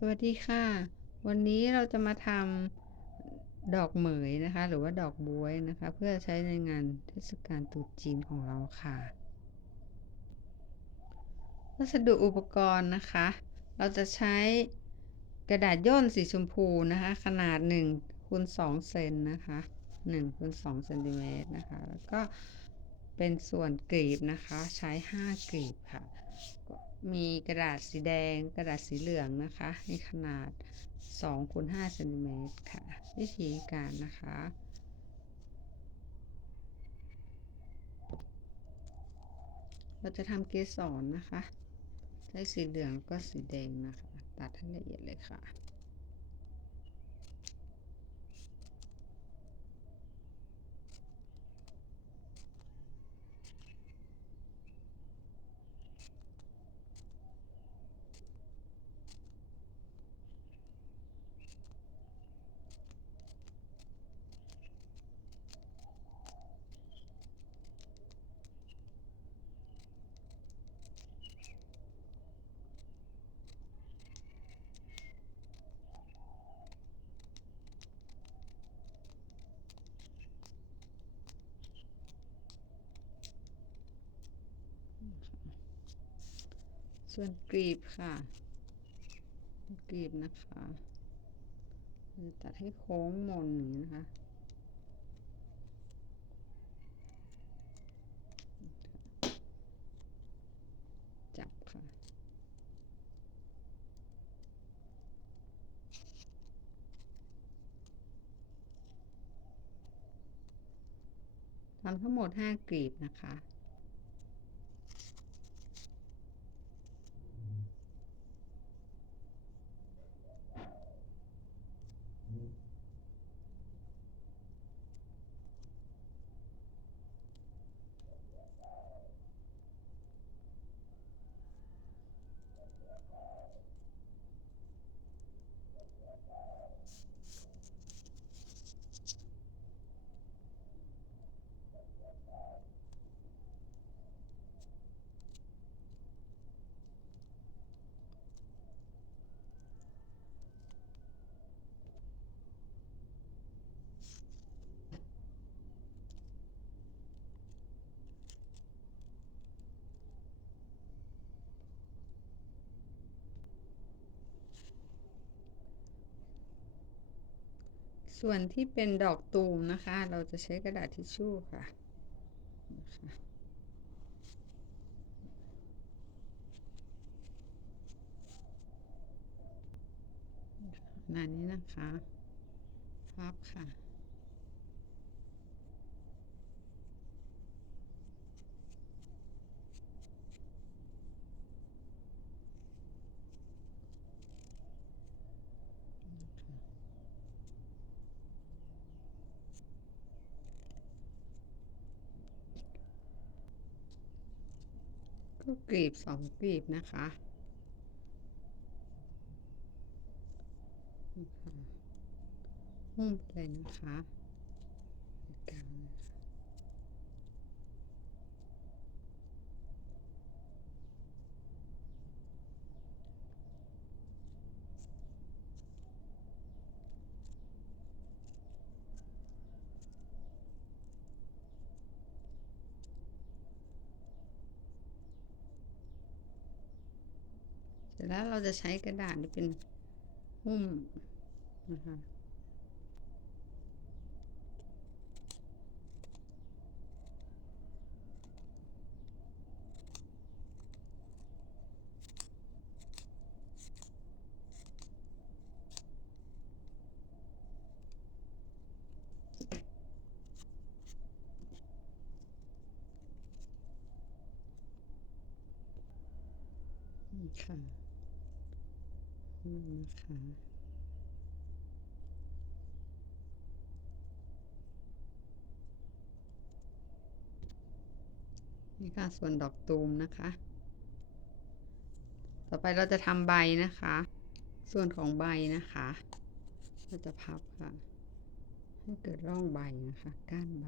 สวัสดีค่ะ วันนี้เราจะมาทำดอกเหมยนะคะ หรือว่าดอกบวยนะคะ เพื่อใช้ในงานเทศกาลตรุษจีนของเราค่ะ วัสดุอุปกรณ์นะคะ เราจะใช้กระดาษย่นสีชมพูนะคะ ขนาด1คูณ2เซนนะคะ1คูณ2เซนติเมตรนะคะ แล้วก็เป็นส่วนกรีบนะคะ ใช้ 5 กรีบค่ะ มีกระดาษสีแดงกระดาษสีเหลืองนะคะในขนาด2คูณ5เซนติเมตรค่ะ วิธีการนะคะ เราจะทำเกสรนะคะ ใช้สีเหลืองก็สีแดงนะคะ ตัดให้ละเอียดเลยค่ะ ส่วนกรีบค่ะ กรีบนะคะตัดให้โค้งมนอย่างนี้นะคะจับค่ะ ทำทั้งหมด 5กรีบนะคะ ส่วนที่เป็นดอกตูมนะคะ เราจะใช้กระดาษทิชชู่ค่ะนะคะขนาดนี้นะคะ พับค่ะ กูกรีบสองกรีบนะคะ หุ้มเลยนะคะกลางเลยค่ะ แล้วเราจะใช้กระดาษนี่เป็นหุ้มนะคะค่ะ นะคะนี่ค่ะส่วนดอกตูมนะคะ ต่อไปเราจะทำใบนะคะ ส่วนของใบนะคะ เราจะพับค่ะ ให้เกิดร่องใบนะคะ ก้านใบ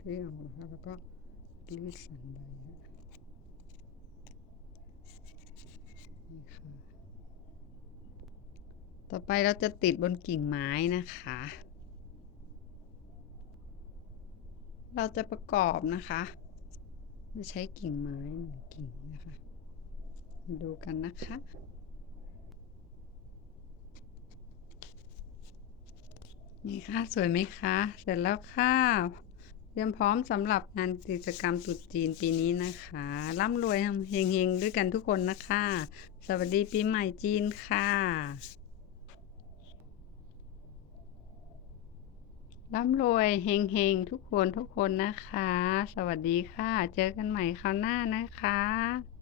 ที่ออกนะคะแล้วก็รีดสันใบนะนี่ค่ะ ต่อไปเราจะติดบนกิ่งไม้นะคะ เราจะประกอบนะคะจะใช้กิ่งไม้หนึ่งกิ่งนะคะมาดูกันนะคะนี่ค่ะ สวยไหมคะ เสร็จแล้วค่ะ เตรียมพร้อมสำหรับงานกิจกรรมตรุษจีนปีนี้นะคะ ร่ำรวยเฮงๆ ด้วยกันทุกคนนะคะ สวัสดีปีใหม่จีนค่ะ ร่ำรวยเฮงๆ ทุกคนทุกคนนะคะ สวัสดีค่ะ เจอกันใหม่คราวหน้านะคะ